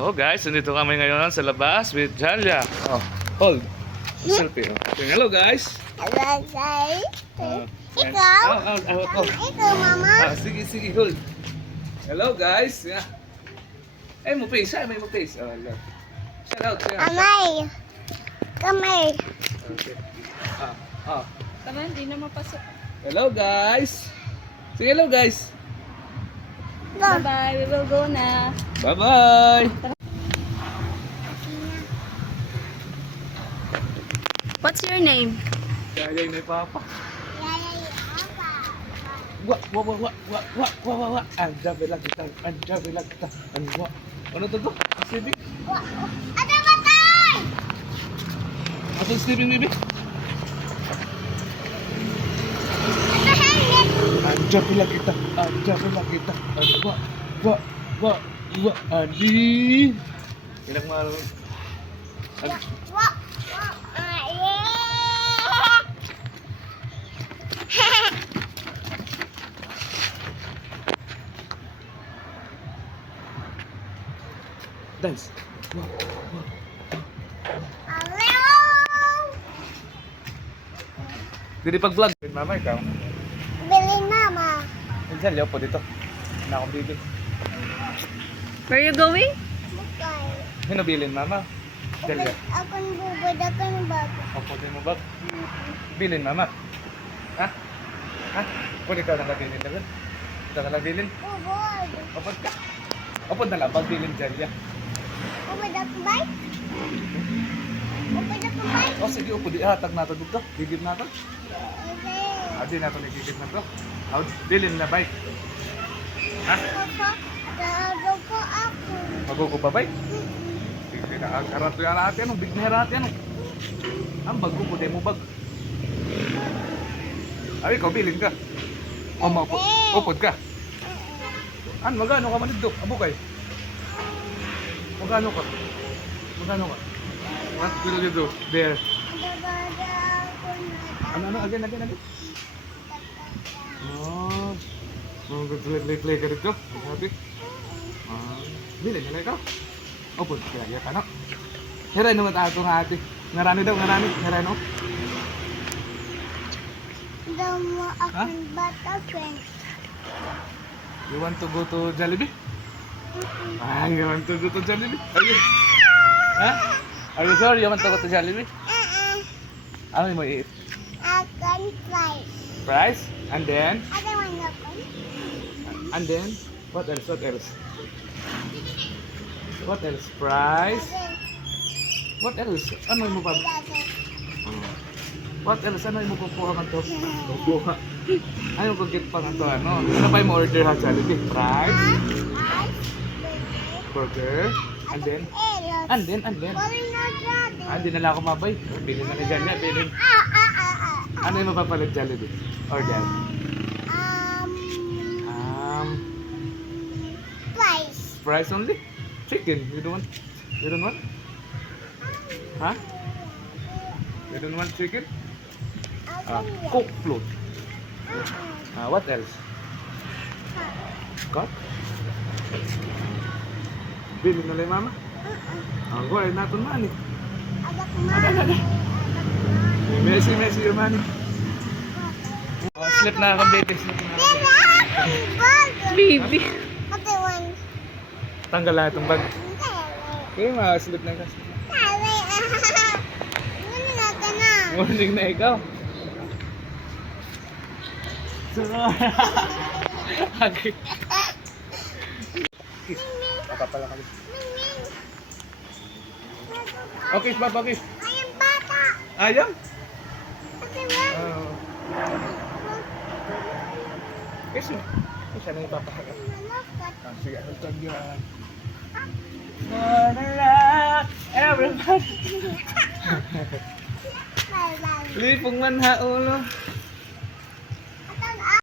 Oh guys, nandito kami ngayon sa labas with Jalia. Oh, hold. Selfie. Oh. Saying hello guys. Hello guys. Yan. Ikaw? Oh. Ikaw, Mama? Sige, hold. Hello guys. Yeah. Eh, mo face. Ay, may mo face. Oh, hello. Shout out. Kamay. Kamay. Okay. Tara, hindi na mapasok. Hello guys. Sige hello guys. Go. Bye-bye, we will go na. Bye-bye. What's your name? Yayay na papa. Yayay, apa? Wa. Anjabe lang kita. Anwa. Ano to? Sleeping? Ada batay! Ano sleeping baby? Ada helmet! Anjabe lang kita. Wa. Adi. Ilang malo. Wah. Dance. Dili pag vlog. Mama ikaw. Bilin Mama. Minsan liyo po dito. Na akong bilin. Where are you going? Bukay. Sino bilin mama? Delia. Akong bubod, akong bago. Opo din mo ba? Bilin mama. Ha? Pwede ka nakabilin na ba? Ikaw nakabilin? Bubod. Opod ka. Opod na lang. Pagbilin Delia. Bubod akong bike. Bubod akong bike. O sige, upo. Ihatag nato dito. Gigib nato. Okay. Adi nato ni gigib nato. Bilin na bike. Ha? Dado ko ako. Magugo pa bike? Sige na. Ang karato yung alati. Anong big na herati? Anong? Ang bago po. Demo bag. Ay, ikaw bilin ka. O, upod ka. An, magano ka man dito? Abo kay. Magano ka? What will you do there? Ano, again. Oh, play ka dito. Sabi. Bilin na ikaw. Upod kaya ka na. Heray naman tayo nga ate. Ngarani daw. Heray no? Daw mo akong bata friend. You want to go to Jollibee? You want to go to Jollibee? Are you? Are you sure you want to go to Jollibee? Ano mo i-eat? Akan fries. Fries? And then? Ada mana pun. And then? What else? Fries? What else? Ano mo pa? What else? Ano mo kukuha ka to? Kukuha. Ano ko get pa nga to? Ano ba yung order ha Jollibee? Fries? Burger? And then? Hindi na lang ako mabay. Bilhin na ni Janya. Bilhin. Ano yung mapapalit Jollibee? Order? Fries. Fries only? Chicken? You don't want? Huh? You don't want chicken? Coke float. What else? Got? Bilhin na lang mama? Go, ay natin man eh. Ada kemana? Messi yung man eh. Slip na ako, baby. Baby. Okay, one. Tanggal lahat ng bag. Okay, slip na ka. Morning na ikaw. Okay. Papapala kami. Okay, Papa, okay. Ayam bata. Ayam? Okay, one. Kasi na yung papahagap. Malapit. Sige, ang tagyan. Wanna rock everybody. Bye-bye. Lipong man ha ulo.